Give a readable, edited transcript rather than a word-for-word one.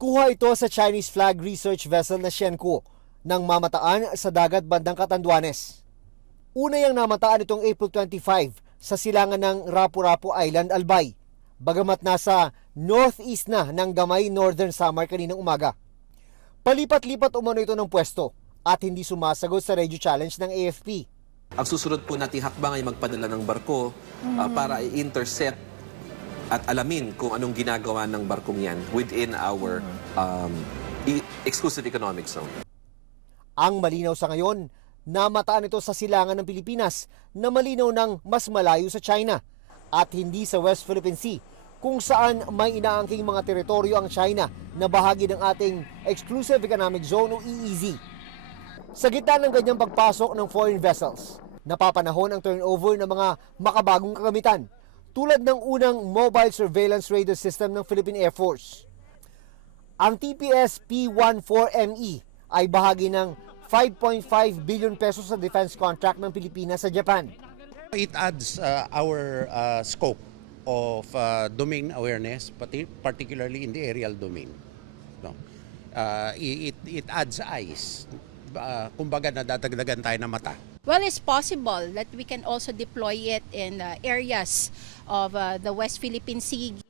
Kuha ito sa Chinese flag research vessel na Shenko nang mamataan sa dagat bandang Catanduanes. Una yang namataan itong April 25 sa silangan ng Rapu-Rapu Island, Albay, bagamat nasa northeast na ng Gamay, Northern Samar kaninang umaga. Palipat-lipat umano ito ng pwesto at hindi sumasagot sa radio challenge ng AFP. Ang susunod po nating hakbang ay magpadala ng barko para i-intercept at alamin kung anong ginagawa ng barkong yan within our exclusive economic zone. Ang malinaw sa ngayon, namataan ito sa silangan ng Pilipinas na malinaw ng mas malayo sa China at hindi sa West Philippine Sea kung saan may inaangking mga teritoryo ang China na bahagi ng ating exclusive economic zone o EEZ. Sa gitna ng ganyang pagpasok ng foreign vessels, napapanahon ang turnover ng mga makabagong kagamitan tulad ng unang mobile surveillance radar system ng Philippine Air Force. Ang TPS P-14ME ay bahagi ng 5.5 billion pesos sa defense contract ng Pilipinas sa Japan. It adds our scope of domain awareness, particularly in the aerial domain. No? It adds eyes. Kumbaga nadadagdagan tayo ng mata. Well, it's possible that we can also deploy it in areas of the West Philippine Sea.